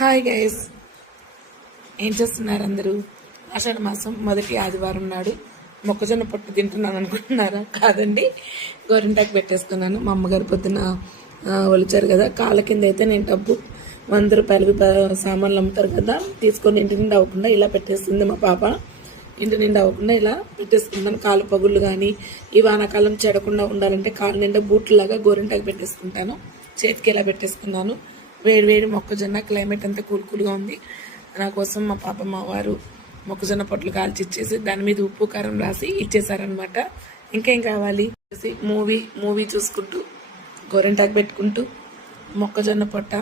Hi guys ఏం చేస్తున్నారు అందరూ? ఆషాఢ మాసం మొదటి ఆదివారం నాడు మొక్కజొన్న పొట్టు తింటున్నాను అనుకుంటున్నారా? కాదండి. గోరింటాకు పెట్టేసుకున్నాను. మా అమ్మగారు పొద్దున ఒలిచారు కదా. కాళ్ళ కింద అయితే నేను డబ్బు వంద రూపాయలు సామాన్లు అమ్ముతారు కదా. తీసుకొని ఇంటి నిండా అవ్వకుండా ఇలా పెట్టేస్తుంది మా పాప. ఇంటి నిండా అవ్వకుండా ఇలా పెట్టేసుకుంటాను కాలు పగుళ్ళు కానీ ఈ వానాకాలం చెడకుండా ఉండాలంటే కాలు నిండా బూట్లలాగా గోరింటాకు పెట్టేసుకుంటాను. చేతికి ఇలా పెట్టేసుకున్నాను? వేడి వేడి మొక్కజొన్న క్లైమేట్ అంతా కూల్ కూల్గా ఉంది. నా కోసం మా పాప మా వారు మొక్కజొన్న పొట్లు కాల్చి ఇచ్చేసి దాని మీద ఉప్పు కారం రాసి ఇచ్చేసారనమాట ఇంకేం కావాలి? మూవీ మూవీ చూసుకుంటూ గోరింటాకు పెట్టుకుంటూ మొక్కజొన్న పొట్ట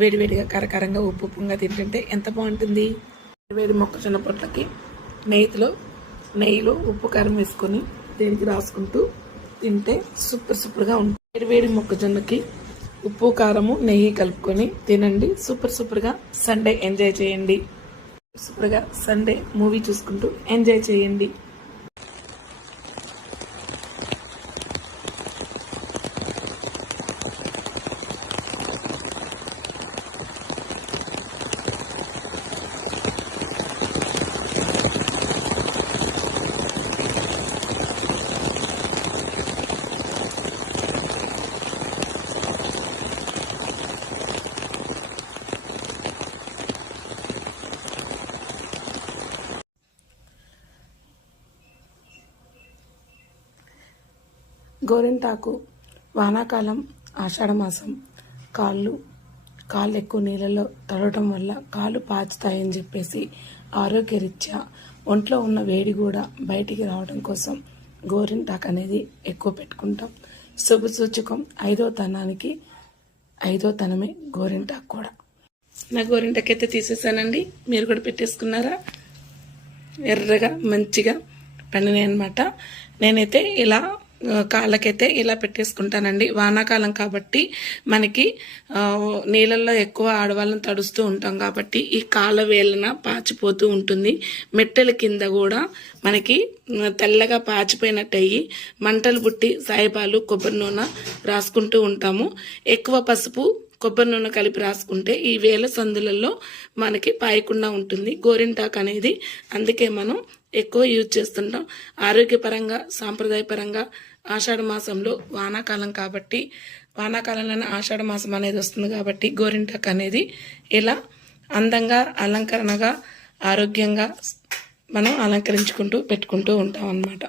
వేడివేడిగా కరకరంగా ఉప్పు ఉప్పుగా తింటుంటే ఎంత బాగుంటుంది? వేడి మొక్కజొన్న పొట్లకి నెయ్యిలో నెయ్యిలో ఉప్పు కారం వేసుకొని దేనికి రాసుకుంటూ తింటే సూపర్ సూపర్గా ఉంటుంది. వేడి వేడి మొక్కజొన్నకి ఉప్పు కారము నెయ్యి కలుపుకొని తినండి. సూపర్ సూపర్గా సండే ఎంజాయ్ చేయండి. సూపర్గా సండే మూవీ చూసుకుంటూ ఎంజాయ్ చేయండి. గోరింటాకు వానాకాలం ఆషాఢమాసం. కాళ్ళు కాళ్ళు ఎక్కువ నీళ్ళలో తడవటం వల్ల కాళ్ళు పాచుతాయని చెప్పేసి ఆరోగ్యరీత్యా ఒంట్లో ఉన్న వేడి కూడా బయటికి రావడం కోసం గోరింటాకు అనేది ఎక్కువ పెట్టుకుంటాం. శుభ సూచకం ఐదో తనానికి ఐదో తనమే గోరింటాకు కూడా. నా గోరింటాకు అయితే తీసేసానండి. మీరు కూడా పెట్టేసుకున్నారా? ఎర్రగా మంచిగా పండినాయి అనమాట నేనైతే ఇలా కాళ్ళకైతే ఇలా పెట్టేసుకుంటానండి. వానాకాలం కాబట్టి మనకి నీళ్ళల్లో ఎక్కువ ఆడవాళ్ళని తడుస్తూ ఉంటాం కాబట్టి ఈ కాళ్ళ వేలన పాచిపోతూ ఉంటుంది. మెట్టెల కింద కూడా మనకి తెల్లగా పాచిపోయినట్టయి మంటలు పుట్టి సాయిబాలు కొబ్బరి నూనె రాసుకుంటూ ఉంటాము. ఎక్కువ పసుపు కొబ్బరి నూనె కలిపి రాసుకుంటే ఈ వేల సందులలో మనకి పాయకుండా ఉంటుంది. గోరింటాకు అనేది అందుకే మనం ఎక్కువ యూజ్ చేస్తుంటాం. ఆరోగ్యపరంగా సాంప్రదాయపరంగా ఆషాఢ మాసంలో వానాకాలం కాబట్టి వానాకాలంలోనే ఆషాఢ మాసం అనేది వస్తుంది కాబట్టి గోరింటాక్ అనేది ఇలా అందంగా అలంకరణగా ఆరోగ్యంగా మనం అలంకరించుకుంటూ పెట్టుకుంటూ ఉంటాం అన్నమాట.